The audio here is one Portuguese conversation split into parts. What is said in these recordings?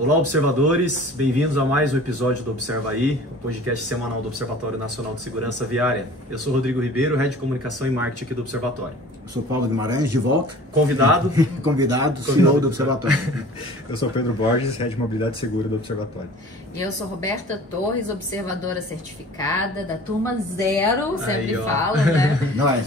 Olá, observadores, bem-vindos a mais um episódio do Observa Aí, o podcast semanal do Observatório Nacional de Segurança Viária. Eu sou Rodrigo Ribeiro, Head de Comunicação e Marketing aqui do Observatório. Eu sou Paulo Guimarães, de volta. Convidado. Convidado, CEO do Observatório. Eu sou Pedro Borges, Head de Mobilidade Segura do Observatório. E eu sou Roberta Torres, observadora certificada da turma 0, sempre falo, né? Nós.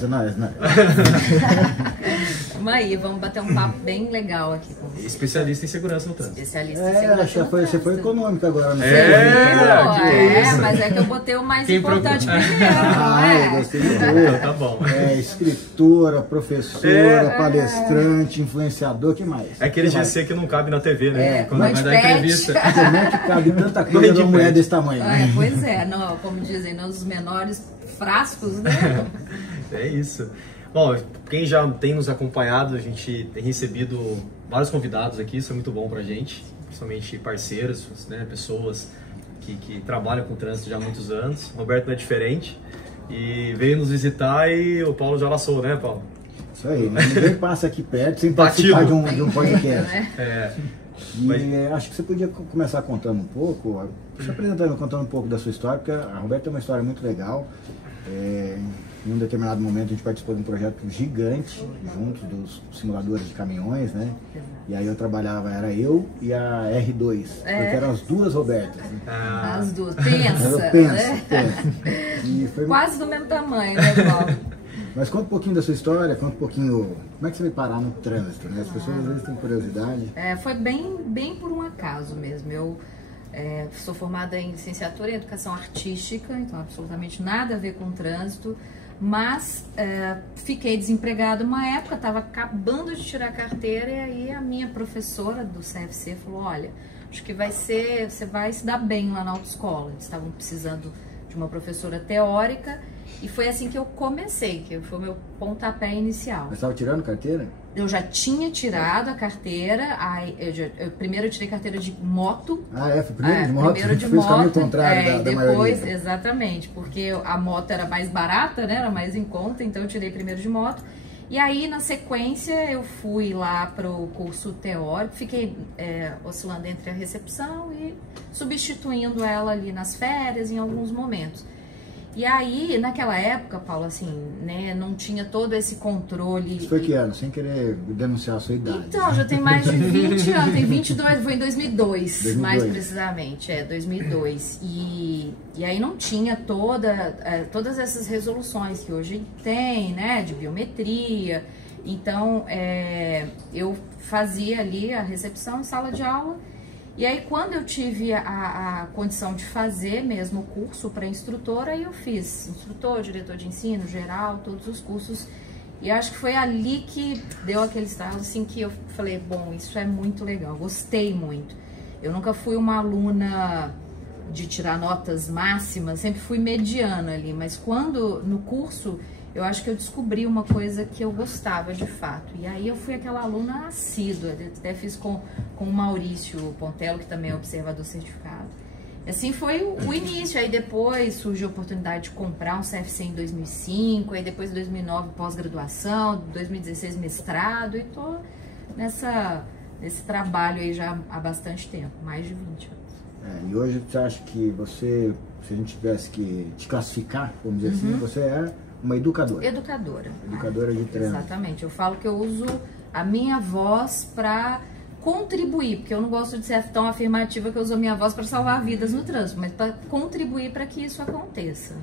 Vamos aí, vamos bater um papo bem legal aqui com você. Especialista em segurança no trânsito. Especialista em segurança acho que no você trânsito. foi econômico agora, não isso? Mas é que eu botei o mais Quem importante primeiro, não eu é? gostei de tudo. Tá bom. Escritora, professora, palestrante, influenciador, o que mais? É aquele GC que não cabe na TV, né? Quando vai dar Handpad. entrevista. Como é que cabe tanta coisa numa mulher desse tamanho? Pois é, não, como dizem, nos menores frascos, né? É isso. Bom, quem já tem nos acompanhado, a gente tem recebido vários convidados aqui, isso é muito bom pra gente, principalmente parceiros, né, pessoas que trabalham com trânsito já há muitos anos. O Roberto não é diferente e veio nos visitar e o Paulo já laçou, né, Paulo? Isso aí, né? Ninguém passa aqui perto sem participar de um podcast. E acho que você podia começar contando um pouco, se apresentando, contando um pouco da sua história, porque a Roberta tem uma história muito legal. Em um determinado momento a gente participou de um projeto gigante, juntos dos simuladores de caminhões, né? E aí eu trabalhava, era eu e a R2, porque eram as duas Robertas. Né? As duas, pensa. E foi... Quase do mesmo tamanho, né, Paulo? Mas conta um pouquinho da sua história, conta um pouquinho como é que você veio parar no trânsito, né? As pessoas às vezes têm curiosidade. Foi bem por um acaso mesmo. Eu sou formada em licenciatura em Educação Artística, então absolutamente nada a ver com trânsito, mas fiquei desempregada uma época, estava acabando de tirar a carteira e aí a minha professora do CFC falou, olha, acho que você vai se dar bem lá na autoescola. Eles estavam precisando de uma professora teórica e foi assim que eu comecei, que foi o meu pontapé inicial. Você estava tirando carteira? Eu já tinha tirado a carteira, primeiro eu tirei carteira de moto. Foi primeiro de moto? Primeiro de Fez o caminho moto, contrário da depois, maioria. exatamente, porque a moto era mais barata, né, era mais em conta, então eu tirei primeiro de moto. E aí, na sequência, eu fui lá para o curso teórico, fiquei oscilando entre a recepção e substituindo ela ali nas férias, em alguns momentos. E aí, naquela época, Paulo, assim, né, não tinha todo esse controle. Isso foi que ano? Sem querer denunciar a sua idade. Então, já tem mais de 20 anos, tem 22, foi em 2002, mais precisamente, 2002. E aí não tinha todas essas resoluções que hoje tem, né, de biometria. Então, eu fazia ali a recepção em sala de aula. E aí, quando eu tive a condição de fazer mesmo o curso para instrutora, aí eu fiz instrutor, diretor de ensino, geral, todos os cursos. E acho que foi ali que deu aquele estalo, assim, que eu falei, bom, isso é muito legal, gostei muito. Eu nunca fui uma aluna de tirar notas máximas, sempre fui mediana ali, mas quando, no curso, eu acho que eu descobri uma coisa que eu gostava de fato. E aí eu fui aquela aluna assídua, até fiz com o Maurício Pontello, que também é observador certificado. Assim foi o início, aí depois surgiu a oportunidade de comprar um CFC em 2005, aí depois em 2009 pós-graduação, 2016 mestrado, e tô nesse trabalho aí já há bastante tempo, mais de 20 anos. E hoje você acha que você, se a gente tivesse que te classificar, vamos dizer assim, você é uma educadora. Educadora de trânsito. Exatamente. Eu falo que eu uso a minha voz para contribuir, porque eu não gosto de ser tão afirmativa que eu uso a minha voz para salvar vidas no trânsito, mas para contribuir para que isso aconteça.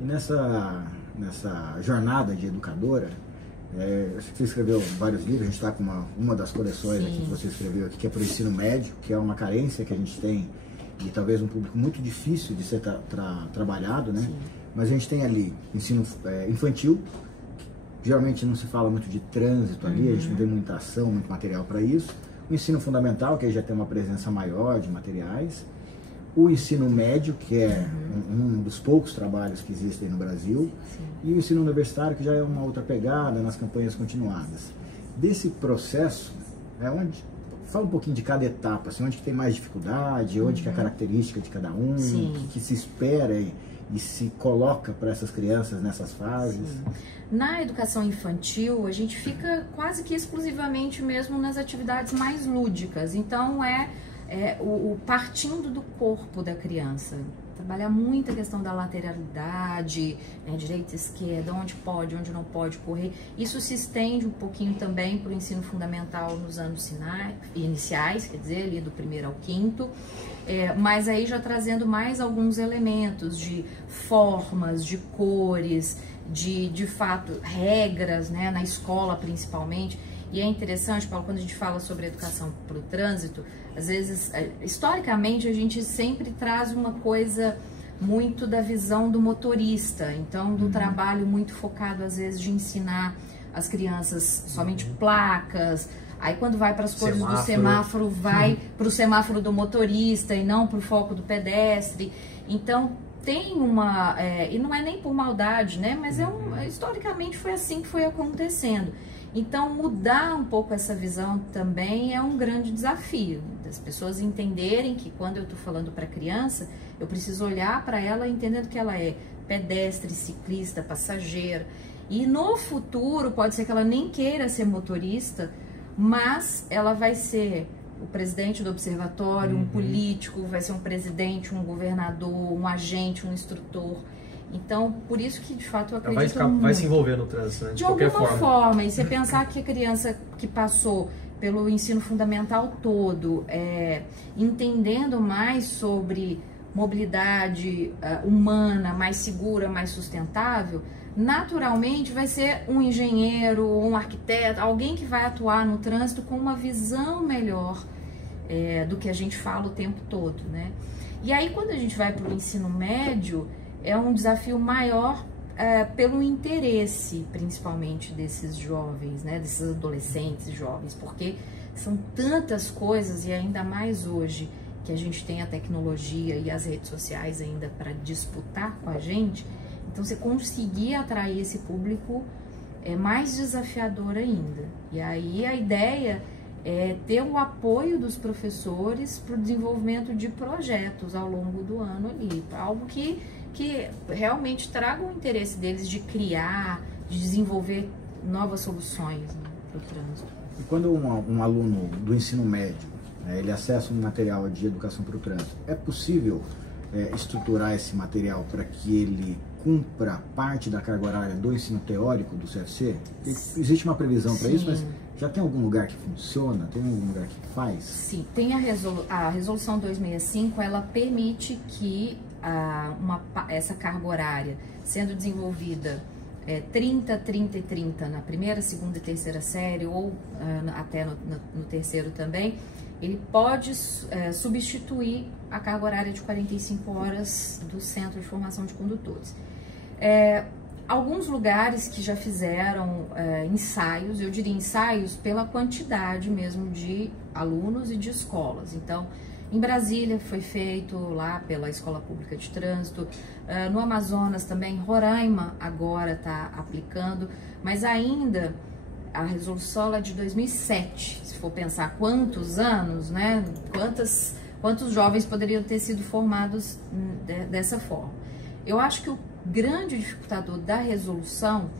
E nessa jornada de educadora, você escreveu vários livros, a gente está com uma das coleções aqui que você escreveu aqui, que é para o ensino médio, que é uma carência que a gente tem e talvez um público muito difícil de ser trabalhado, né? Sim. Mas a gente tem ali ensino infantil, que geralmente não se fala muito de trânsito ali, a gente não tem muita ação, muito material para isso. O ensino fundamental, que aí já tem uma presença maior de materiais. O ensino médio, que é um dos poucos trabalhos que existem no Brasil. Sim. E o ensino universitário, que já é uma outra pegada nas campanhas continuadas. Desse processo, fala um pouquinho de cada etapa, assim, onde que tem mais dificuldade, onde que é a característica de cada um, o que se espera e se coloca para essas crianças nessas fases. Sim. Na educação infantil, a gente fica quase que exclusivamente mesmo nas atividades mais lúdicas. Então, partindo do corpo da criança. Trabalhar muito a questão da lateralidade, né, direita e esquerda, onde pode, onde não pode correr. Isso se estende um pouquinho também para o ensino fundamental nos anos iniciais, quer dizer, ali do 1º ao 5º, mas aí já trazendo mais alguns elementos de formas, de cores, de fato, regras, né, na escola principalmente. E é interessante, Paulo, quando a gente fala sobre educação para o trânsito, às vezes, historicamente, a gente sempre traz uma coisa muito da visão do motorista, então do trabalho muito focado, às vezes, de ensinar as crianças somente placas. Aí quando vai para as cores do semáforo, vai para o semáforo do motorista e não para o foco do pedestre. Então tem uma, e não é nem por maldade, né? Mas historicamente foi assim que foi acontecendo. Então mudar um pouco essa visão também é um grande desafio, das pessoas entenderem que quando eu estou falando para a criança, eu preciso olhar para ela entendendo que ela é pedestre, ciclista, passageira. E no futuro pode ser que ela nem queira ser motorista, mas ela vai ser o presidente do observatório, um político, vai ser um presidente, um governador, um agente, um instrutor. Então, por isso que, de fato, eu acredito vai se envolver no trânsito, né? De alguma forma. E você pensar que a criança que passou pelo ensino fundamental todo, entendendo mais sobre mobilidade humana, mais segura, mais sustentável, naturalmente vai ser um engenheiro, um arquiteto, alguém que vai atuar no trânsito com uma visão melhor do que a gente fala o tempo todo, né? E aí, quando a gente vai para o ensino médio, é um desafio maior pelo interesse, principalmente, desses jovens, né? Desses adolescentes jovens, porque são tantas coisas, e ainda mais hoje, que a gente tem a tecnologia e as redes sociais ainda para disputar com a gente. Então, você conseguir atrair esse público é mais desafiador ainda. E aí a ideia é ter o apoio dos professores para o desenvolvimento de projetos ao longo do ano ali, algo que realmente traga o interesse deles de criar, de desenvolver novas soluções, né, para o trânsito. E quando um aluno do ensino médio, ele acessa um material de educação para o trânsito, é possível estruturar esse material para que ele cumpra parte da carga horária do ensino teórico do CFC? Existe uma previsão para isso, mas já tem algum lugar que funciona? Tem algum lugar que faz? Sim, tem a resolução 265, ela permite que essa carga horária sendo desenvolvida 30, 30 e 30 na primeira, segunda e terceira série, ou até no terceiro também, ele pode substituir a carga horária de 45 horas do Centro de Formação de Condutores. Alguns lugares que já fizeram ensaios, eu diria ensaios pela quantidade mesmo de alunos e de escolas. Então, em Brasília foi feito lá pela Escola Pública de Trânsito, no Amazonas também, Roraima agora está aplicando, mas ainda a resolução é de 2007, se for pensar quantos anos, né, quantos jovens poderiam ter sido formados dessa forma. Eu acho que o grande dificultador da resolução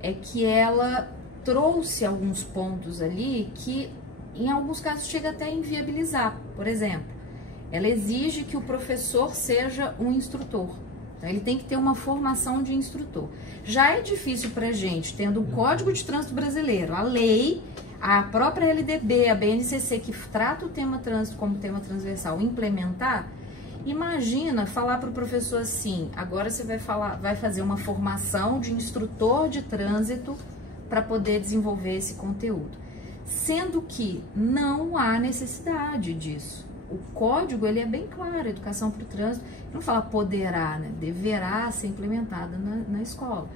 é que ela trouxe alguns pontos ali que, em alguns casos, chega até a inviabilizar. Por exemplo, ela exige que o professor seja um instrutor. Então, ele tem que ter uma formação de instrutor. Já é difícil para a gente, tendo o Código de Trânsito Brasileiro, a lei, a própria LDB, a BNCC, que trata o tema trânsito como tema transversal, implementar. Imagina falar para o professor assim: agora você vai fazer uma formação de instrutor de trânsito para poder desenvolver esse conteúdo. Sendo que não há necessidade disso. O código, ele é bem claro, educação para o trânsito, não fala poderá, né? Deverá ser implementada na escola,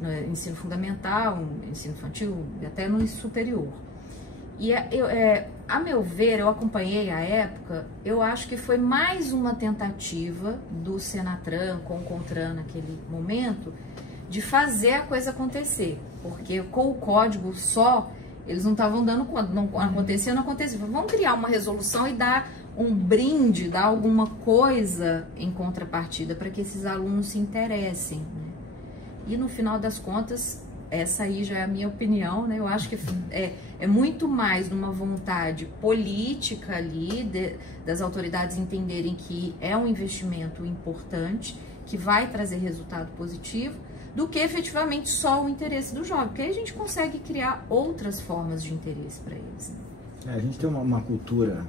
no ensino fundamental, ensino infantil, até no superior. E a meu ver, eu acompanhei a época, eu acho que foi mais uma tentativa do Senatran com o Contran naquele momento de fazer a coisa acontecer, porque com o código só, eles não estavam dando conta, não acontecia. Vamos criar uma resolução e dar um brinde, dar alguma coisa em contrapartida para que esses alunos se interessem, né? E no final das contas, essa aí já é a minha opinião, né? Eu acho que é muito mais numa vontade política ali, das autoridades entenderem que é um investimento importante, que vai trazer resultado positivo, do que efetivamente só o interesse do jovem, porque aí a gente consegue criar outras formas de interesse para eles. A gente tem uma cultura,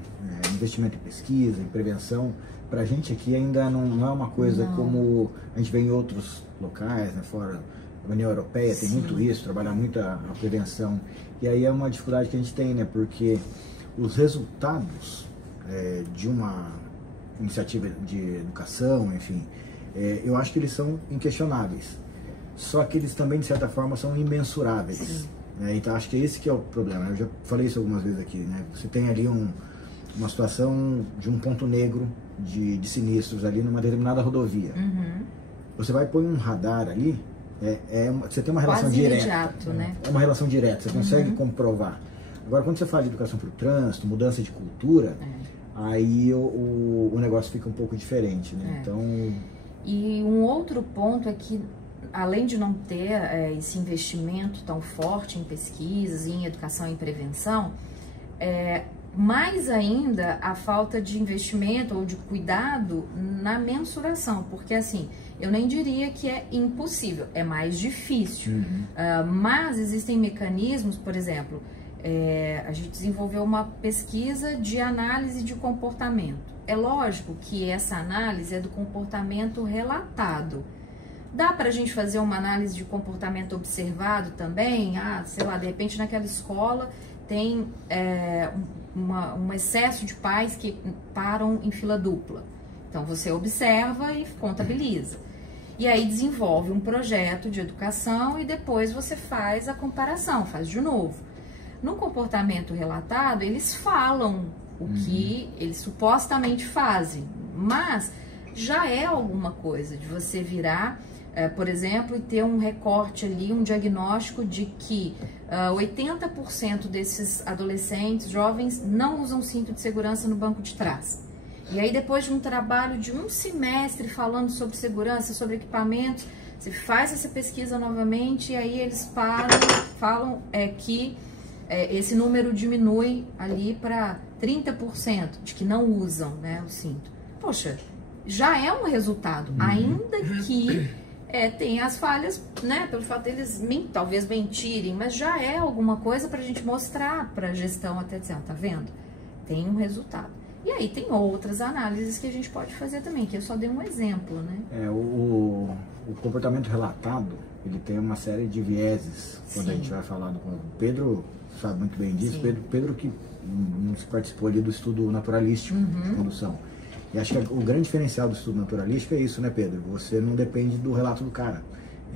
investimento em pesquisa, em prevenção, para a gente aqui ainda não é uma coisa como a gente vê em outros locais, né, fora da União Europeia, tem muito isso, trabalha muito a prevenção. E aí é uma dificuldade que a gente tem, né, porque os resultados de uma iniciativa de educação, enfim, eu acho que eles são inquestionáveis. Só que eles também, de certa forma, são imensuráveis. Né? Então, acho que esse que é o problema. Eu já falei isso algumas vezes aqui. Né? Você tem ali uma situação de um ponto negro de sinistros ali numa determinada rodovia. Você vai pôr um radar ali, você tem uma relação quase direta. Imediato, né? É uma relação direta, você consegue comprovar. Agora, quando você fala de educação para o trânsito, mudança de cultura, aí o negócio fica um pouco diferente. Né? Então... E um outro ponto é que, além de não ter esse investimento tão forte em pesquisas, em educação e prevenção, mais ainda a falta de investimento ou de cuidado na mensuração, porque assim, eu nem diria que é impossível, é mais difícil, mas existem mecanismos, por exemplo, a gente desenvolveu uma pesquisa de análise de comportamento. É lógico que essa análise é do comportamento relatado. Dá para a gente fazer uma análise de comportamento observado também? Sei lá, de repente naquela escola tem um excesso de pais que param em fila dupla. Então você observa e contabiliza. E aí desenvolve um projeto de educação e depois você faz a comparação, faz de novo. No comportamento relatado, eles falam o que eles supostamente fazem, mas já é alguma coisa de você virar, por exemplo, e ter um recorte ali, um diagnóstico de que 80% desses adolescentes, jovens, não usam cinto de segurança no banco de trás. E aí depois de um trabalho de um semestre falando sobre segurança, sobre equipamentos, você faz essa pesquisa novamente e aí eles falam que esse número diminui ali para 30% de que não usam, né, o cinto. Poxa, já é um resultado, ainda que tem as falhas, né, pelo fato deles talvez mentirem, mas já é alguma coisa para a gente mostrar para a gestão até dizer, tá vendo? Tem um resultado. E aí tem outras análises que a gente pode fazer também, que eu só dei um exemplo, né? O comportamento relatado, ele tem uma série de vieses quando a gente vai falar do Pedro sabe muito bem disso. Pedro que participou ali do estudo naturalístico de condução. E acho que o grande diferencial do estudo naturalístico é isso, né, Pedro? Você não depende do relato do cara.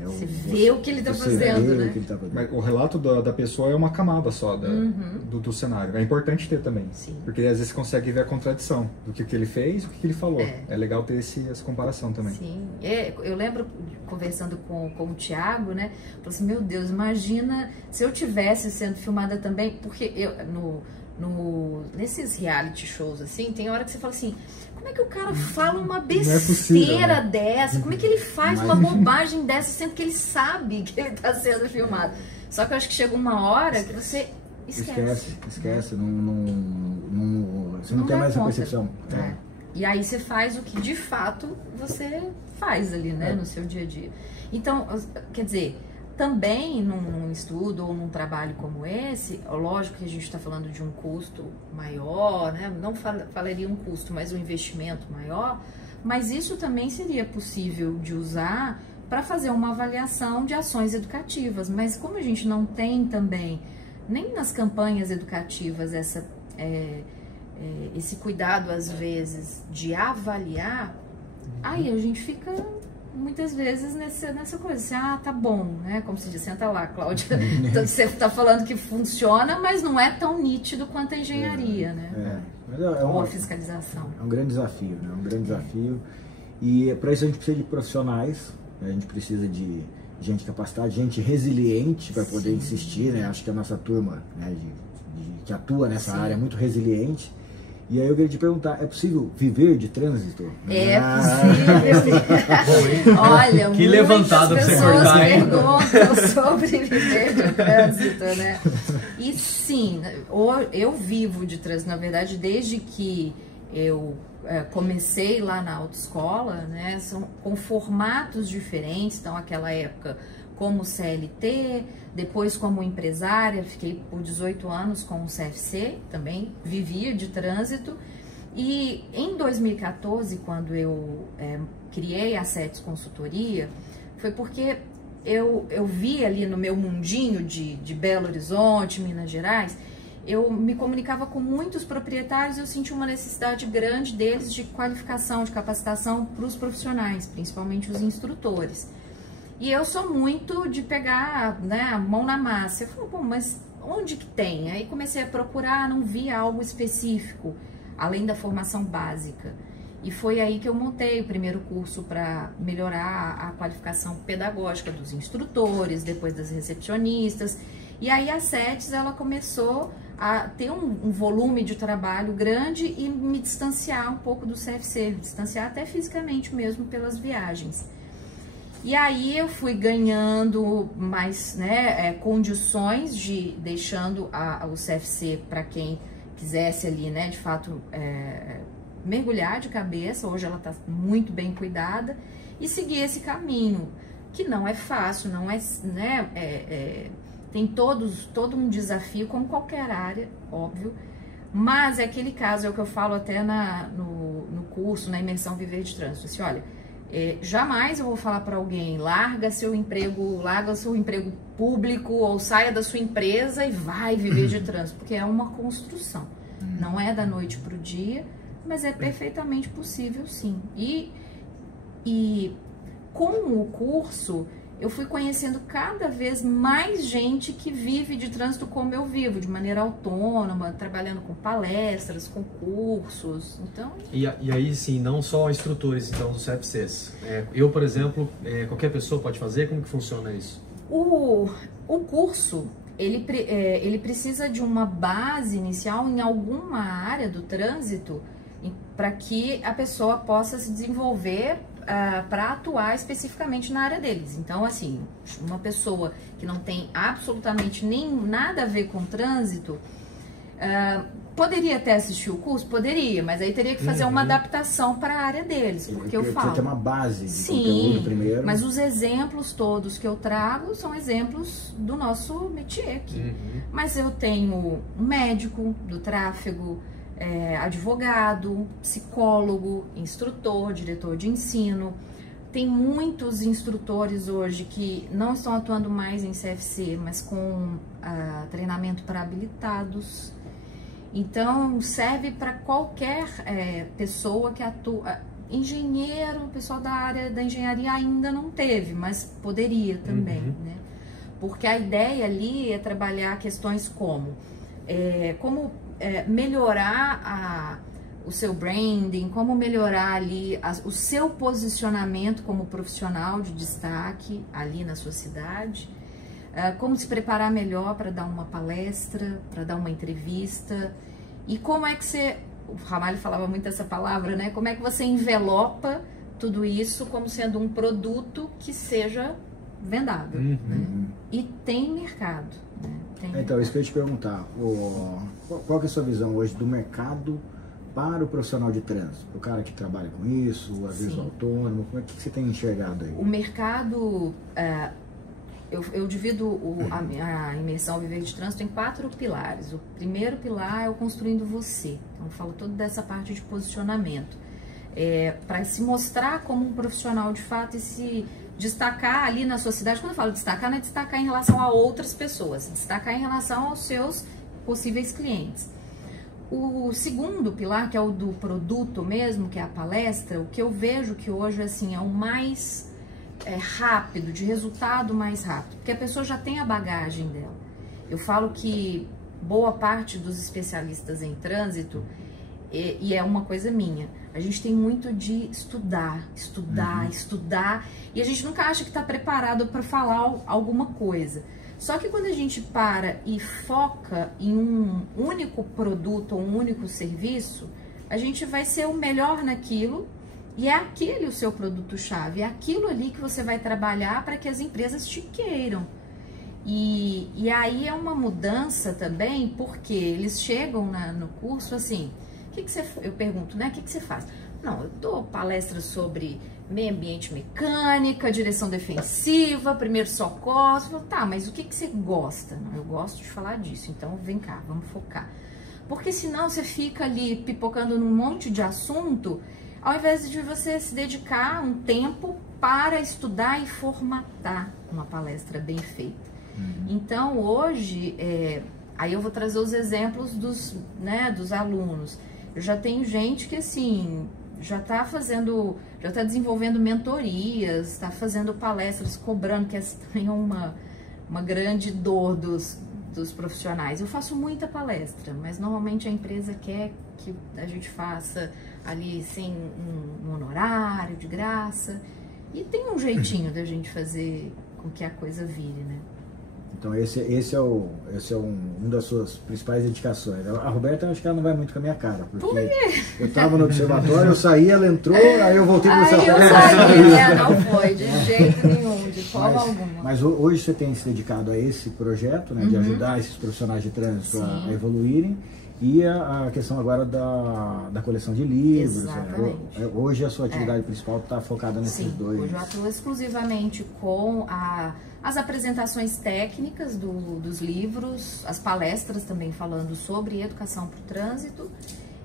Você vê o que ele está fazendo, né? Mas o relato da pessoa é uma camada só do cenário. É importante ter também. Sim. Porque às vezes você consegue ver a contradição do que ele fez e o que ele falou. É legal ter essa comparação também. Sim. Eu lembro conversando com o Thiago, né? Falei assim, meu Deus, imagina se eu tivesse sendo filmada também, porque nesses reality shows assim, tem hora que você fala assim, como é que o cara fala uma besteira dessa? Como é que ele faz uma bobagem dessa, sendo que ele sabe que ele está sendo filmado? Só que eu acho que chega uma hora que você esquece. Você não tem mais essa percepção. E aí você faz o que de fato você faz ali, né, no seu dia a dia. Então, quer dizer, também num estudo ou num trabalho como esse, lógico que a gente está falando de um custo maior, né? Não falaria um custo, mas um investimento maior, mas isso também seria possível de usar para fazer uma avaliação de ações educativas. Mas como a gente não tem também, nem nas campanhas educativas, esse cuidado às vezes de avaliar, aí a gente fica muitas vezes nessa coisa, assim, tá bom, né? Como se diz, senta lá, Cláudia, você está falando que funciona, mas não é tão nítido quanto a engenharia, né? Ou a fiscalização. É um grande desafio, né? É um grande desafio. E para isso a gente precisa de profissionais, né? A gente precisa de gente capacitada, gente resiliente para poder insistir, né? Acho que a nossa turma, né, que atua nessa área é muito resiliente. E aí eu queria te perguntar, é possível viver de trânsito? É possível. Olha, que levantada pra você cortar, hein? Perguntam sobre viver de trânsito, né? E sim, eu vivo de trânsito, na verdade, desde que eu comecei lá na autoescola, né? São com formatos diferentes, então aquela época como CLT, depois como empresária, fiquei por 18 anos como CFC, também vivia de trânsito. E em 2014, quando eu criei a CETES Consultoria, foi porque eu vi ali no meu mundinho de Belo Horizonte, Minas Gerais, eu me comunicava com muitos proprietários e eu senti uma necessidade grande deles de qualificação, de capacitação para os profissionais, principalmente os instrutores. E eu sou muito de pegar, né, a mão na massa. Eu falei, bom, mas onde que tem? Aí comecei a procurar, não via algo específico, além da formação básica. E foi aí que eu montei o primeiro curso para melhorar a qualificação pedagógica dos instrutores, depois das recepcionistas. E aí a CETES, ela começou a ter um volume de trabalho grande e me distanciar um pouco do CFC, me distanciar até fisicamente mesmo pelas viagens. E aí eu fui ganhando mais, né, condições de deixando o CFC para quem quisesse ali, né, de fato, mergulhar de cabeça. Hoje ela está muito bem cuidada e seguir esse caminho, que não é fácil, não é, né, tem todo um desafio, como qualquer área, óbvio, mas é aquele caso, é o que eu falo até no curso, na imersão Viver de Trânsito, assim, olha, jamais eu vou falar para alguém, larga seu emprego público ou saia da sua empresa e vai viver de trânsito, porque é uma construção, não é da noite para o dia, mas é perfeitamente possível sim. E com o curso eu fui conhecendo cada vez mais gente que vive de trânsito como eu vivo, de maneira autônoma, trabalhando com palestras, com cursos, então... E aí, sim, não só instrutores, então, dos CFCs. Eu, por exemplo, qualquer pessoa pode fazer? Como que funciona isso? O curso, ele precisa de uma base inicial em alguma área do trânsito para que a pessoa possa se desenvolver para atuar especificamente na área deles. Então, assim, uma pessoa que não tem absolutamente nem nada a ver com trânsito, poderia até assistir o curso? Poderia, mas aí teria que fazer uma adaptação para a área deles, porque eu falo... Tem uma base de sim, conteúdo primeiro. Mas os exemplos todos que eu trago são exemplos do nosso métier aqui. Mas eu tenho um médico do tráfego, advogado, psicólogo, instrutor, diretor de ensino. Tem muitos instrutores hoje que não estão atuando mais em CFC, mas com treinamento para habilitados. Então, serve para qualquer pessoa que atua. Engenheiro, o pessoal da área da engenharia ainda não teve, mas poderia também, né? Porque a ideia ali é trabalhar questões como melhorar o seu branding, como melhorar ali o seu posicionamento como profissional de destaque ali na sua cidade, como se preparar melhor para dar uma palestra, para dar uma entrevista, e como é que você, o Ramalho falava muito essa palavra, né? Como é que você envelopa tudo isso como sendo um produto que seja vendável, né? E tem mercado, né? Então, isso que eu ia te perguntar, qual que é a sua visão hoje do mercado para o profissional de trânsito? O cara que trabalha com isso, às vezes o autônomo, como é que você tem enxergado aí? O mercado, eu divido a imersão Viver de Trânsito em 4 pilares. O primeiro pilar é o Construindo Você, então eu falo toda dessa parte de posicionamento, para se mostrar como um profissional de fato e se destacar ali na sua cidade. Quando eu falo destacar, não é destacar em relação a outras pessoas, destacar em relação aos seus possíveis clientes. O segundo pilar, que é o do produto mesmo, que é a palestra, o que eu vejo que hoje assim, é o mais rápido, de resultado mais rápido, porque a pessoa já tem a bagagem dela. Eu falo que boa parte dos especialistas em trânsito, e é uma coisa minha, a gente tem muito de estudar, estudar, e a gente nunca acha que está preparado para falar alguma coisa. Só que quando a gente para e foca em um único produto ou um único serviço, a gente vai ser o melhor naquilo e é aquele o seu produto-chave, é aquilo ali que você vai trabalhar para que as empresas te queiram. E aí é uma mudança também, porque eles chegam no curso assim, eu pergunto, né, o que você faz? Não, eu dou palestras sobre meio ambiente, mecânica, direção defensiva, primeiros socorros. Eu falo, tá, mas o que você gosta? Não, eu gosto de falar disso, então vem cá, vamos focar. Porque senão você fica ali pipocando num monte de assunto, ao invés de você se dedicar um tempo para estudar e formatar uma palestra bem feita. Então, hoje, aí eu vou trazer os exemplos dos alunos. Eu já tenho gente que, assim, já está desenvolvendo mentorias, está fazendo palestras, cobrando, que essa também é uma grande dor dos profissionais. Eu faço muita palestra, mas normalmente a empresa quer que a gente faça ali sem um honorário, de graça. E tem um jeitinho da gente fazer com que a coisa vire, né? Então esse é uma das suas principais dedicações. A Roberta, acho que ela não vai muito com a minha cara, porque eu estava no observatório, eu saí, ela entrou, aí eu voltei para o observatório. Eu saí, não foi, de jeito nenhum, de forma alguma. Mas hoje você tem se dedicado a esse projeto, né, de ajudar esses profissionais de trânsito a evoluírem, e a questão agora da coleção de livros. Exatamente. Hoje a sua atividade principal está focada nesses dois. Hoje eu atuo exclusivamente com as apresentações técnicas dos livros, as palestras também falando sobre educação para o trânsito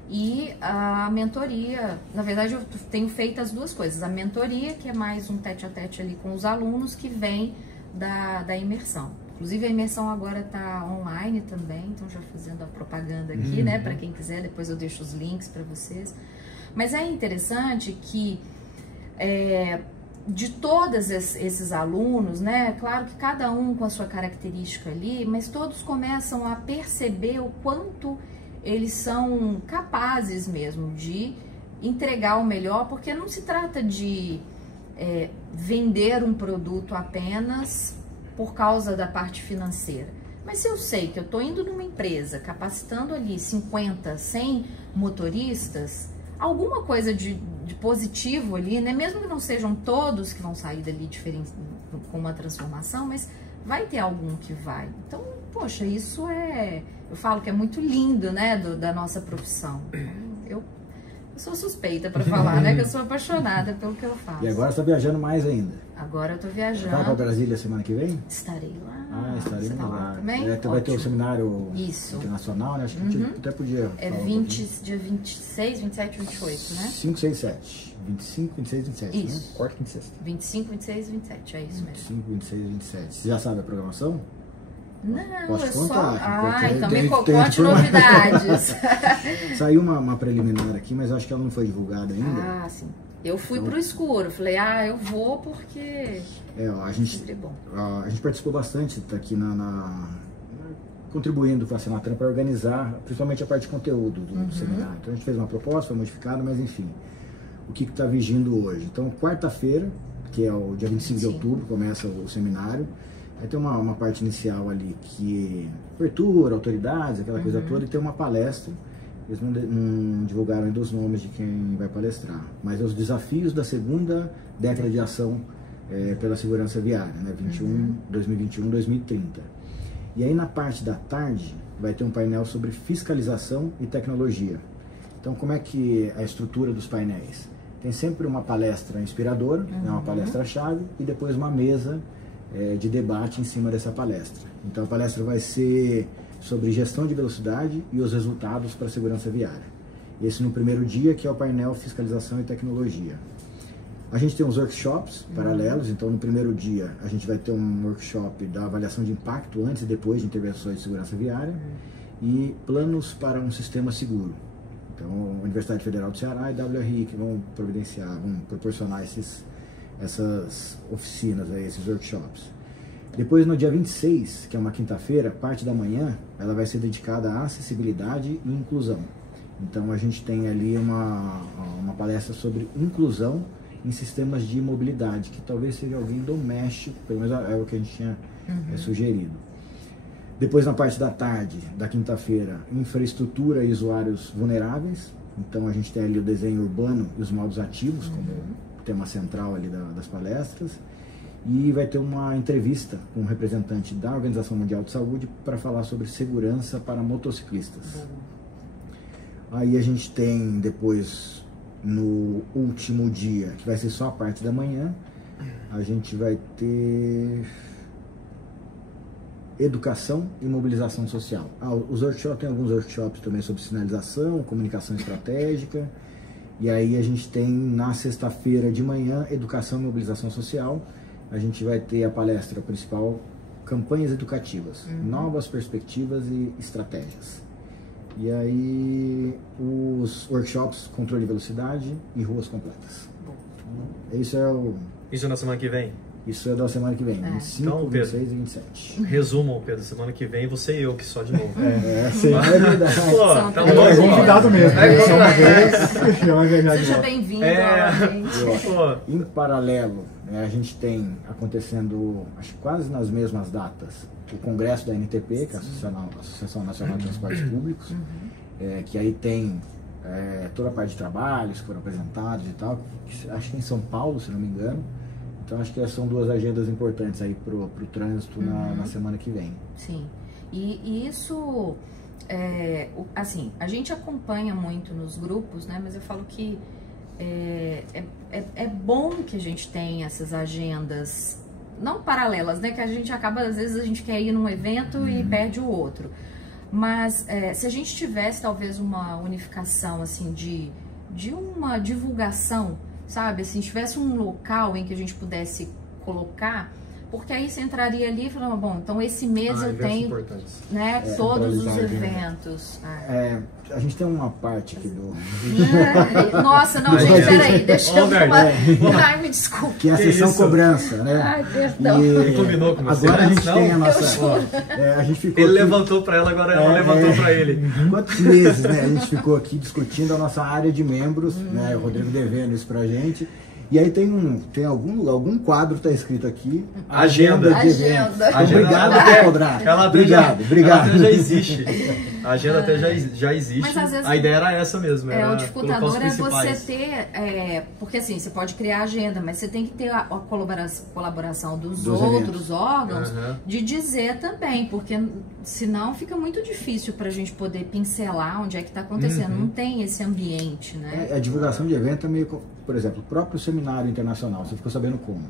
e a mentoria. Na verdade, eu tenho feito as duas coisas. A mentoria, que é mais um tete-a-tete ali com os alunos, que vem da imersão. Inclusive, a imersão agora está online também, então já fazendo a propaganda aqui, né? Para quem quiser, depois eu deixo os links para vocês. Mas é interessante que de todos esses alunos, né? Claro que cada um com a sua característica ali, mas todos começam a perceber o quanto eles são capazes mesmo de entregar o melhor, porque não se trata de vender um produto apenas por causa da parte financeira. Mas se eu sei que eu estou indo numa empresa capacitando ali 50, 100 motoristas, alguma coisa de positivo ali, né? Mesmo que não sejam todos que vão sair dali diferente, com uma transformação, mas vai ter algum que vai. Então, poxa, isso eu falo que é muito lindo, né, da nossa profissão. Eu sou suspeita para falar, né, que eu sou apaixonada pelo que eu faço. E agora você está viajando mais ainda? Agora eu estou viajando. Vai para Brasília semana que vem? Estarei lá. Estarei lá. Também? Vai ter o seminário Isso. internacional, né? Acho que até podia. Dia 26, 27, 28, né? 5, 6, 7. 25, 26, 27. Isso. Né? Quarta, quinta e sexta. 25, 26, 27, é isso mesmo. 25, 26, 27. Você já sabe a programação? Não, posso eu contar. só... então me conte novidades. Saiu uma preliminar aqui, mas acho que ela não foi divulgada ainda. Sim. Eu fui pro escuro, falei, eu vou porque a gente participou bastante, tá aqui contribuindo com a Senatran para organizar, principalmente a parte de conteúdo do seminário. Então a gente fez uma proposta, foi modificada, mas enfim, o que está vigindo hoje? Então, quarta-feira, que é o dia 25 de outubro, começa o seminário. Aí tem uma parte inicial ali que abertura, autoridades, aquela coisa toda, e tem uma palestra. Eles não divulgaram ainda os nomes de quem vai palestrar, mas é os desafios da segunda década de ação pela segurança viária, né? 2021-2030. E aí na parte da tarde vai ter um painel sobre fiscalização e tecnologia. Então como é que é a estrutura dos painéis? Tem sempre uma palestra inspiradora, uma palestra-chave, e depois uma mesa de debate em cima dessa palestra. Então a palestra vai ser sobre gestão de velocidade e os resultados para a segurança viária. Esse no primeiro dia, que é o painel fiscalização e tecnologia. A gente tem uns workshops paralelos, então no primeiro dia a gente vai ter um workshop da avaliação de impacto antes e depois de intervenções de segurança viária e planos para um sistema seguro. Então a Universidade Federal do Ceará e a WRI que vão proporcionar essas oficinas, esses workshops. Depois, no dia 26, que é uma quinta-feira, parte da manhã, ela vai ser dedicada à acessibilidade e inclusão. Então, a gente tem ali uma palestra sobre inclusão em sistemas de mobilidade, que talvez seja alguém doméstico, pelo menos é o que a gente tinha é sugerido. Depois, na parte da tarde, da quinta-feira, infraestrutura e usuários vulneráveis. Então, a gente tem ali o desenho urbano e os modos ativos como tema central ali das palestras. E vai ter uma entrevista com um representante da Organização Mundial de Saúde para falar sobre segurança para motociclistas. Aí a gente tem depois, no último dia, que vai ser só a parte da manhã, a gente vai ter educação e mobilização social. Os workshops, tem alguns workshops também sobre sinalização, comunicação estratégica. E aí a gente tem na sexta-feira de manhã educação e mobilização social. A gente vai ter a palestra principal, campanhas educativas, novas perspectivas e estratégias. E aí os workshops, controle de velocidade e ruas completas. Isso na semana que vem? Isso é da semana que vem, 25, então, Pedro, 26 e 27. Resumam, Pedro, semana que vem você e eu que só de novo. Sim, é verdade. Pô, tá É convidado mesmo. Seja bem-vindo novamente. Em paralelo, a gente tem acontecendo, acho que quase nas mesmas datas, o congresso da NTP, que é a Associação Nacional de Transportes Públicos, que aí tem toda a parte de trabalhos que foram apresentados e tal, acho que em São Paulo, se não me engano. Então acho que são duas agendas importantes aí pro trânsito na semana que vem. Sim, e isso, assim, a gente acompanha muito nos grupos, né, mas eu falo que é bom que a gente tenha essas agendas, não paralelas, né, que a gente acaba, às vezes a gente quer ir num evento e perde o outro. Mas se a gente tivesse talvez uma unificação, assim, de uma divulgação, sabe, assim, tivesse um local em que a gente pudesse colocar, porque aí você entraria ali e falava, bom, então esse mês eu tenho, né, todos os eventos. A gente tem uma parte aqui do... Nossa, não, gente, peraí, deixa eu falar. Ai, me desculpe. Que é a sessão cobrança, né? Ai, perdão. Ele combinou com você. Agora a gente tem a nossa... a gente ficou ele aqui... levantou para ela, agora ela levantou para ele. Quantos meses, né? A gente ficou aqui discutindo a nossa área de membros, né? O Rodrigo devendo isso pra gente. E aí tem algum quadro está escrito aqui, agenda de eventos. Obrigado por cobrar. Obrigado. Ela até já existe. A agenda até já existe. Mas, às vezes, a ideia era essa mesmo. O dificultador é você ter... porque assim, você pode criar agenda, mas você tem que ter a colaboração dos outros órgãos de dizer também, porque senão fica muito difícil para a gente poder pincelar onde é que está acontecendo. Não tem esse ambiente, né? A divulgação de evento é meio... Por exemplo, o próprio seminário internacional, você ficou sabendo como?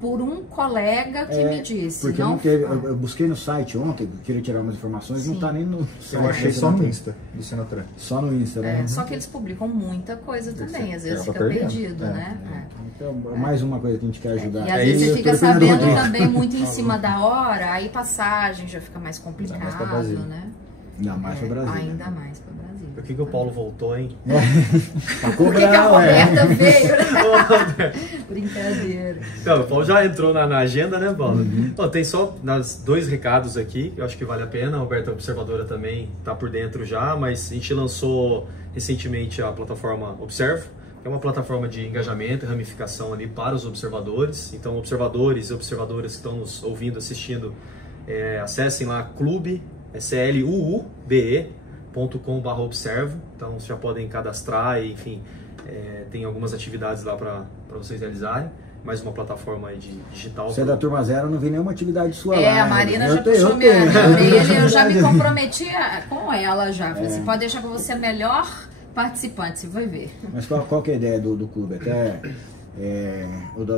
Por um colega que me disse. Porque não eu busquei no site ontem, queria tirar umas informações, não está nem no site. Eu achei só no Insta do Senatran. Só no Insta, né? Só que eles publicam muita coisa também, às vezes fica perdido, né? Então, mais uma coisa que a gente quer ajudar. E às vezes você fica sabendo também muito em cima da hora, aí passagem já fica mais complicado, né? Ainda mais para o Brasil. Ainda mais para o Brasil. Por que o Paulo voltou, hein? Por que a Roberta veio? Brincadeira. Então, o Paulo já entrou na agenda, né, Paulo? Bom, tem só dois recados aqui, que eu acho que vale a pena. A Roberta Observadora também está por dentro já, mas a gente lançou recentemente a plataforma Observe, que é uma plataforma de engajamento e ramificação ali para os observadores. Então, observadores e observadoras que estão nos ouvindo, assistindo, acessem lá clube, cluube.com/observo, então vocês já podem cadastrar e, enfim, tem algumas atividades lá para vocês realizarem, mais uma plataforma aí digital. Você é da turma zero, não vi nenhuma atividade sua lá. A Marina já puxou minha orelha, eu já me comprometi com ela já, falei, você pode deixar que você é melhor participante, você vai ver. Mas qual que é a ideia do clube? Até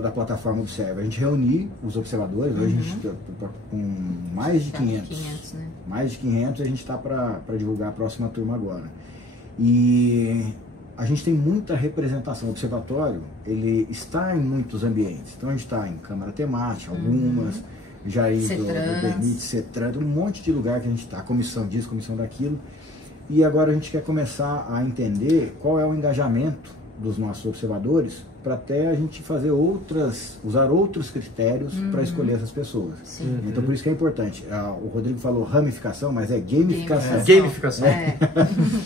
da plataforma Observa, a gente reunir os observadores, hoje a gente está com mais de 500, né? Mais de 500, a gente está para divulgar a próxima turma agora. E a gente tem muita representação. O observatório, ele está em muitos ambientes, então a gente está em câmara temática, algumas, já indo do Permite, CETRAN, um monte de lugar que a gente está, comissão disso, comissão daquilo, e agora a gente quer começar a entender qual é o engajamento dos nossos observadores, para até a gente fazer usar outros critérios para escolher essas pessoas. Então por isso que é importante. O Rodrigo falou ramificação, mas é gamificação. Gamificação.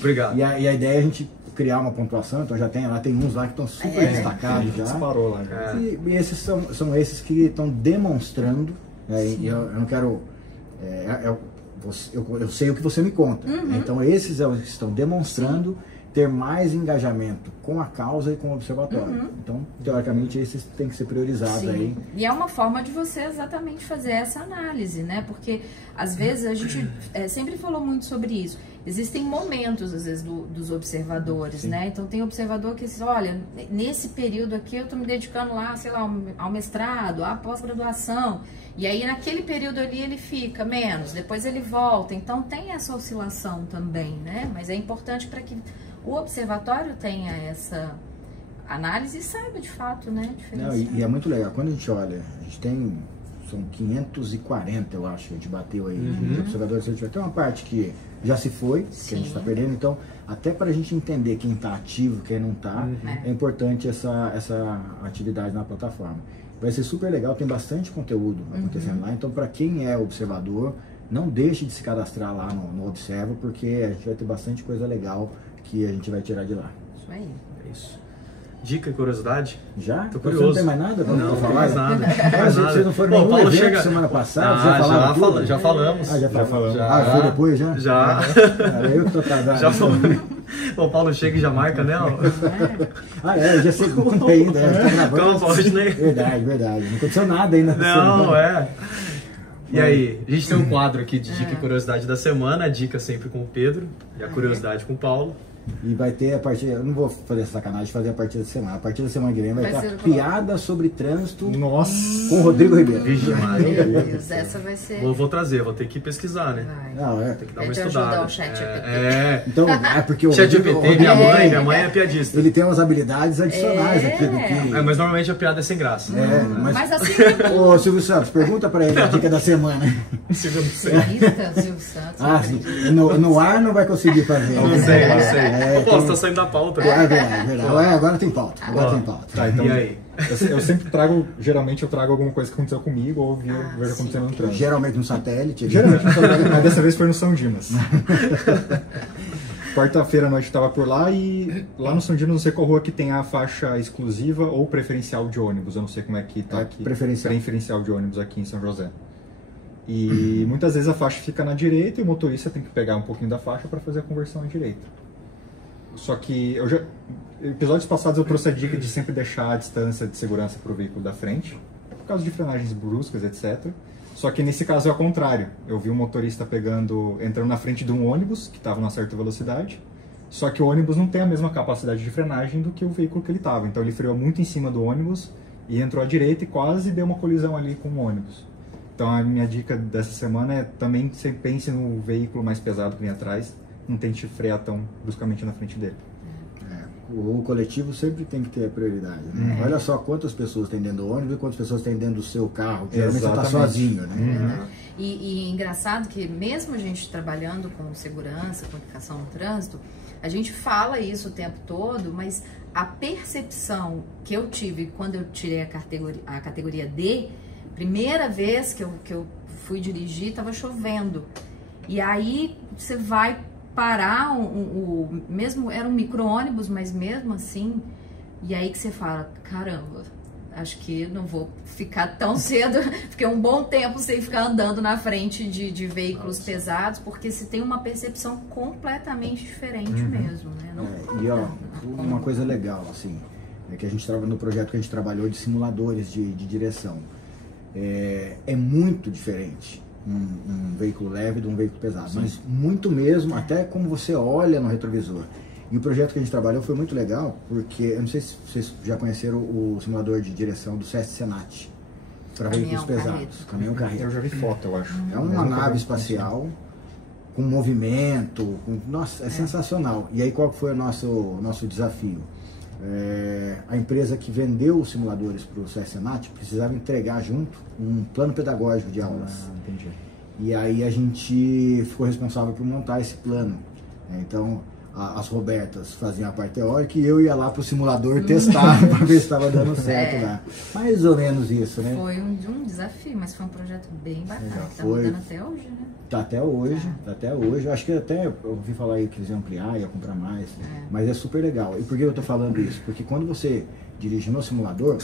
Obrigado. E a ideia é a gente criar uma pontuação, então já tem uns lá que estão super destacados já. Disparou lá. E esses são esses que estão demonstrando E eu não quero... eu sei o que você me conta. Então esses é os que estão demonstrando ter mais engajamento com a causa e com o observatório. Então, teoricamente, esses têm que ser priorizados aí. E é uma forma de você exatamente fazer essa análise, né? Porque, às vezes, a gente sempre falou muito sobre isso. Existem momentos, às vezes, dos observadores, né? Então, tem observador que diz, olha, nesse período aqui eu estou me dedicando lá, sei lá, ao mestrado, à pós-graduação. E aí, naquele período ali, ele fica menos, depois ele volta. Então, tem essa oscilação também, né? Mas é importante para que o observatório tenha essa análise e saiba de fato, né? E é muito legal. Quando a gente olha, a gente tem, são 540, eu acho, que a gente bateu aí, de observadores. A gente vai ter uma parte que já se foi, que a gente está perdendo. Então, até para a gente entender quem está ativo, quem não está, é importante essa atividade na plataforma. Vai ser super legal, tem bastante conteúdo acontecendo lá. Então, para quem é observador, não deixe de se cadastrar lá no Observa, porque a gente vai ter bastante coisa legal que a gente vai tirar de lá. Isso aí. É isso. Dica e curiosidade? Já? Tô Você curioso. não tem mais nada? Não tem mais nada. Vocês não foram nenhum evento chega... semana passada? Já falamos. Já falamos. Já. Foi depois já? Já. Eu que tô atrasado. Já falamos. O Paulo chega e já marca, né? Eu já sei como ainda. Calma, Paulo, né? Verdade. Não aconteceu nada ainda. Não, E aí, a gente tem um quadro aqui de dica e curiosidade da semana, a dica sempre com o Pedro e a curiosidade com o Paulo. E vai ter a partir, eu não vou fazer sacanagem, fazer a partir da semana. A partir da semana que vem vai ter a piada sobre trânsito com o Rodrigo Ribeiro. Vixe, meu Deus, essa vai ser... Vou trazer, vou ter que pesquisar, né? Não, tem que dar uma estudada. O chat GPT. Então, porque o chat GPT, minha mãe é piadista. Ele tem umas habilidades adicionais aqui do que... mas normalmente a piada é sem graça. Mas assim... Ô, Silvio Santos, pergunta pra ele a dica da semana. Silvio Santos. Sim. No ar não vai conseguir fazer. Não sei. Você tá saindo da pauta. É verdade. Agora tem pauta. Tá, então, e aí? Eu sempre trago, geralmente eu trago alguma coisa que aconteceu comigo ou vejo acontecendo no trânsito. Geralmente no satélite. Geralmente no satélite, mas dessa vez foi no São Dimas. Quarta-feira à noite estava por lá e lá no São Dimas, não sei qual rua que tem a faixa exclusiva ou preferencial de ônibus. Eu não sei como é que tá aqui. Preferencial de ônibus aqui em São José. E muitas vezes a faixa fica na direita e o motorista tem que pegar um pouquinho da faixa para fazer a conversão à direita. Só que episódios passados eu trouxe a dica de sempre deixar a distância de segurança para o veículo da frente, por causa de frenagens bruscas, etc. Só que nesse caso é ao contrário. Eu vi um motorista entrando na frente de um ônibus que estava numa certa velocidade, só que o ônibus não tem a mesma capacidade de frenagem do que o veículo que ele estava. Então ele freou muito em cima do ônibus e entrou à direita e quase deu uma colisão ali com o ônibus. Então a minha dica dessa semana é também sempre pense no veículo mais pesado que vem atrás, não tente frear tão bruscamente na frente dele. O coletivo sempre tem que ter a prioridade, né? Olha só quantas pessoas tem dentro do ônibus e quantas pessoas tem dentro do seu carro. Geralmente você está sozinho, né? E engraçado que mesmo a gente trabalhando com segurança, com educação no trânsito, a gente fala isso o tempo todo, mas a percepção que eu tive quando eu tirei a categoria D, primeira vez que eu fui dirigir, estava chovendo. E aí você vai parar, mesmo era um micro-ônibus, mas mesmo assim, e aí que você fala, caramba, acho que não vou ficar tão cedo, fiquei um bom tempo sem ficar andando na frente de veículos pesados, porque se tem uma percepção completamente diferente mesmo, né? Uma coisa legal, assim, é que a gente no projeto que a gente trabalhou de simuladores de direção, é muito diferente um veículo leve de um veículo pesado, mas muito mesmo, até como você olha no retrovisor. E o projeto que a gente trabalhou foi muito legal, porque, eu não sei se vocês já conheceram o simulador de direção do SESC Senat, para veículos pesados, caminhão carreta. Eu já vi foto, eu acho. É uma nave espacial, com movimento, nossa, é sensacional. E aí qual foi o nosso desafio? A empresa que vendeu os simuladores para o SESC Senat precisava entregar junto um plano pedagógico de aulas. Entendi. E aí a gente ficou responsável por montar esse plano. Então, as Robertas faziam a parte teórica e eu ia lá pro simulador testar para ver se estava dando certo lá. Mais ou menos isso, né? Foi um desafio, mas foi um projeto bem bacana, que tá rodando até hoje, né? Tá até hoje, tá até hoje. Acho que até eu ouvi falar aí que eles iam ampliar, ia comprar mais, mas é super legal. E por que eu tô falando isso? Porque quando você dirige no simulador,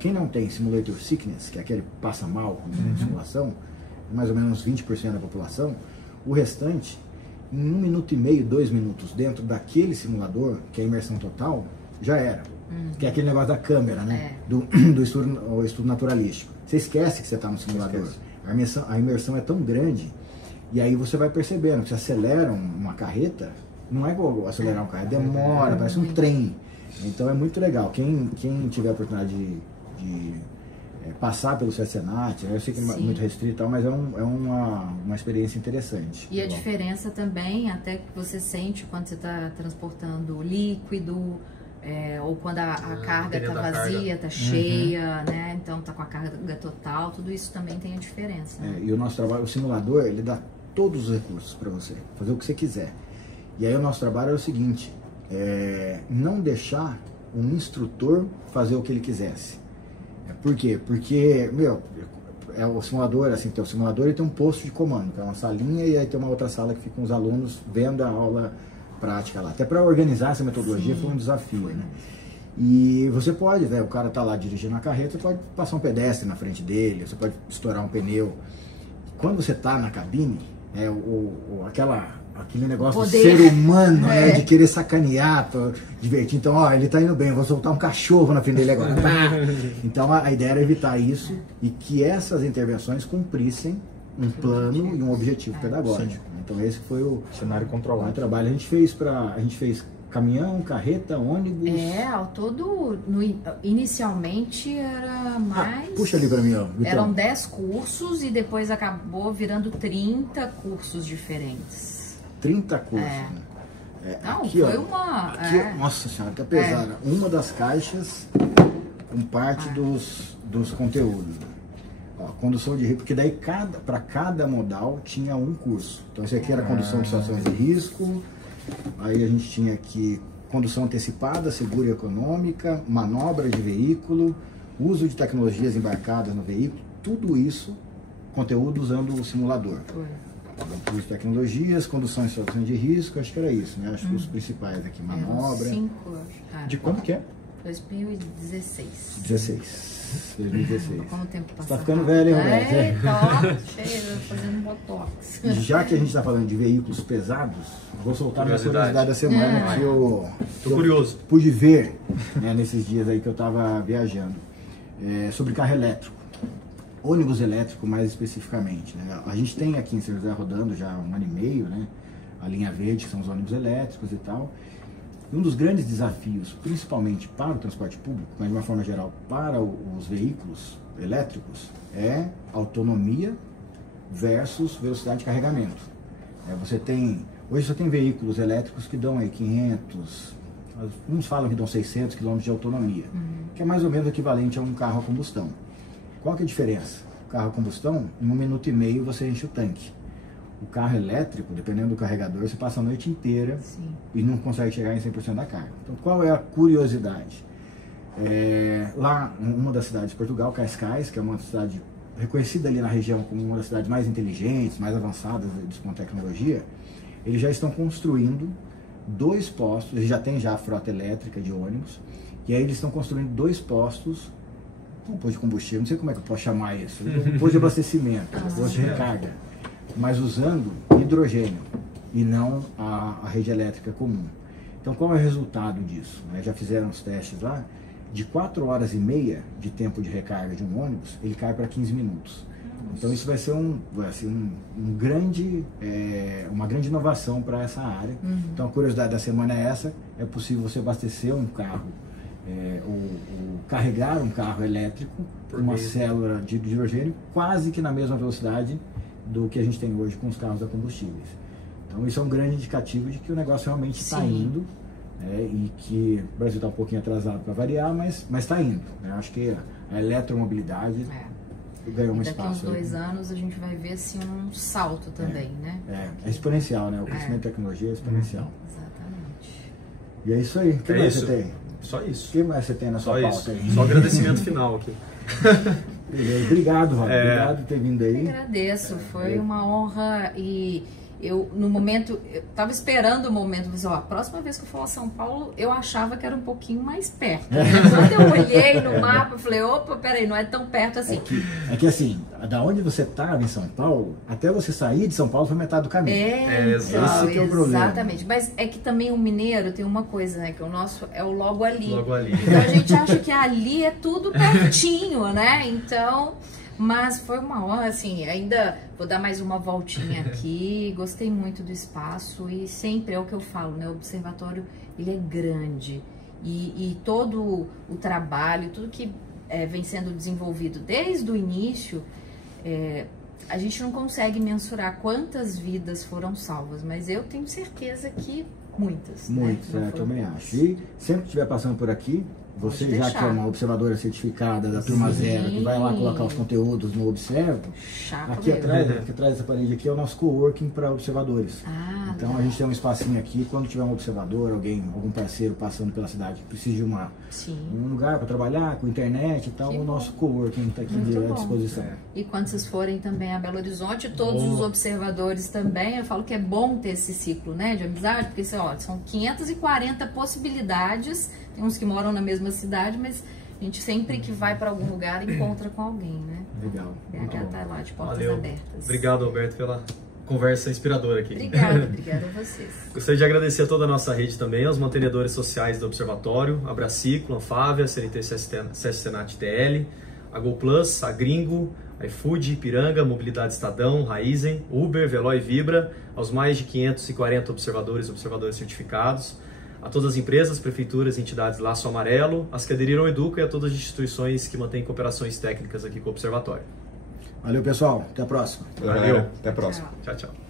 quem não tem simulator sickness, que é aquele que passa mal com simulação, mais ou menos 20% da população, o restante, em 1 minuto e meio, 2 minutos, dentro daquele simulador, que é a imersão total, já era. Que é aquele negócio da câmera, né? Do estudo naturalístico. Você esquece que você está no simulador. A imersão é tão grande, e aí você vai percebendo que você acelera uma carreta, não é igual acelerar um carro, demora, parece um trem. Então é muito legal. Quem tiver a oportunidade de passar pelo CESENAT, eu sei que é muito restrito e tal, mas é uma experiência interessante. E a diferença também, até que você sente quando você está transportando líquido, ou quando a carga está vazia, está cheia, né? Então está com a carga total, tudo isso também tem a diferença. Né? E o nosso trabalho, o simulador, ele dá todos os recursos para você, fazer o que você quiser. E aí o nosso trabalho é o seguinte, não deixar um instrutor fazer o que ele quisesse. Por quê? Porque, o simulador, assim, tem o simulador e tem um posto de comando, que é uma salinha, e aí tem uma outra sala que ficam os alunos vendo a aula prática lá. Até para organizar essa metodologia foi um desafio, né? E você pode, o cara tá lá dirigindo a carreta, você pode passar um pedestre na frente dele, você pode estourar um pneu. Quando você tá na cabine, aquele negócio do ser humano, de querer sacanear, divertir. Então, ele tá indo bem, eu vou soltar um cachorro na frente dele agora. Então, a ideia era evitar isso e que essas intervenções cumprissem um plano e um objetivo pedagógico. Então, esse foi o cenário controlado. O trabalho. A gente fez caminhão, carreta, ônibus. Ao todo, inicialmente era mais... puxa ali pra mim, ó. Eram 10 cursos e depois acabou virando 30 cursos diferentes. 30 cursos. Não, aqui, foi uma... Nossa senhora, tá pesada. Uma das caixas com parte dos conteúdos. Condução de risco, porque daí para cada modal tinha um curso. Então esse aqui era condução de situações de risco, aí a gente tinha aqui condução antecipada, segura e econômica, manobra de veículo, uso de tecnologias embarcadas no veículo, tudo isso, conteúdo usando o simulador. Uso de tecnologias, condução em situações de risco, acho que era isso, né? Acho que os principais aqui, manobra. 5, de quando que é? 2016. 2016. Como o tempo passa. Você tá ficando velho, hein, Roberto? Cheio, fazendo botox. Já que a gente está falando de veículos pesados, vou soltar minha curiosidade da semana que eu curioso. Pude ver nesses dias aí que eu estava viajando. Sobre carro elétrico. Ônibus elétrico, mais especificamente. Né? A gente tem aqui em São José rodando já há 1 ano e meio, né? A linha verde, que são os ônibus elétricos e tal. Um dos grandes desafios, principalmente para o transporte público, mas de uma forma geral para os veículos elétricos, é autonomia versus velocidade de carregamento. Hoje você tem veículos elétricos que dão aí 500, uns falam que dão 600 km de autonomia, que é mais ou menos equivalente a um carro a combustão. Qual que é a diferença? O carro a combustão, em 1 minuto e meio você enche o tanque. O carro elétrico, dependendo do carregador, você passa a noite inteira e não consegue chegar em 100% da carga. Então, qual é a curiosidade? Lá, uma das cidades de Portugal, Cascais, que é uma cidade reconhecida ali na região como uma das cidades mais inteligentes, mais avançadas com tecnologia, eles já estão construindo 2 postos, eles já têm a frota elétrica de ônibus, e aí eles estão construindo 2 postos, um posto de combustível, não sei como é que eu posto chamar isso, um posto de abastecimento, um posto de recarga, mas usando hidrogênio e não a rede elétrica comum. Então, qual é o resultado disso? Já fizeram os testes lá, de 4 horas e meia de tempo de recarga de um ônibus, ele cai para 15 minutos. Então, isso vai ser uma grande inovação para essa área. Então, a curiosidade da semana é essa, é possível você abastecer um carro, ou carregar um carro elétrico por uma célula de hidrogênio quase que na mesma velocidade do que a gente tem hoje com os carros a combustíveis. Então isso é um grande indicativo de que o negócio realmente está indo, e que o Brasil está um pouquinho atrasado para variar, mas está indo. Acho que a eletromobilidade ganhou um espaço. Daqui uns 2 anos a gente vai ver assim um salto também, né? É exponencial, né? O crescimento da tecnologia é exponencial. Exatamente. E é isso aí. O que mais você tem? Só isso. O que mais você tem na sua pauta aí? Só agradecimento final aqui. Obrigado, Rob. Obrigado por ter vindo aí. Eu agradeço. Foi uma honra e eu, no momento, eu tava esperando o momento, mas ó, a próxima vez que eu for a São Paulo, eu achava que era um pouquinho mais perto. Quando eu olhei no mapa, eu falei, opa, peraí, não é tão perto assim. É que assim, da onde você estava em São Paulo, até você sair de São Paulo foi metade do caminho. Esse que é o problema. Exatamente. Mas é que também o mineiro tem uma coisa, né, que o nosso é o logo ali. Logo ali. Então a gente acha que ali é tudo pertinho, né? Então... Mas foi uma honra, assim, ainda vou dar mais uma voltinha aqui, gostei muito do espaço e sempre é o que eu falo, né, o observatório, ele é grande e todo o trabalho, tudo que vem sendo desenvolvido desde o início, a gente não consegue mensurar quantas vidas foram salvas, mas eu tenho certeza que muitas. Muitas, né? Eu também acho. E sempre que estiver passando por aqui, você já que é uma observadora certificada da turma zero, que vai lá colocar os conteúdos no Observa, aqui atrás dessa parede aqui é o nosso coworking para observadores. Então a gente tem um espacinho aqui, quando tiver um observador, algum parceiro passando pela cidade que precisa de um lugar para trabalhar, com internet e tal, o nosso coworking está aqui à disposição. E quando vocês forem também a Belo Horizonte, todos os observadores também, eu falo que é bom ter esse ciclo, né, de amizade, porque são 540 possibilidades. Tem uns que moram na mesma cidade, mas a gente sempre que vai para algum lugar encontra com alguém, né? Legal. O BH tá lá de portas abertas. Obrigado, Alberto, pela conversa inspiradora aqui. Obrigada a vocês. Gostaria de agradecer a toda a nossa rede também, aos mantenedores sociais do Observatório, a Braciclo, a Anfávia, a CNT Senat TL, a GoPlus, a Gringo, a iFood, Ipiranga, Mobilidade Estadão, Raizen, Uber, Veloy Vibra, aos mais de 540 observadores certificados, a todas as empresas, prefeituras e entidades Laço Amarelo, as que aderiram ao Educa e a todas as instituições que mantêm cooperações técnicas aqui com o Observatório. Valeu, pessoal. Até a próxima. Valeu. Até a próxima. Tchau, tchau.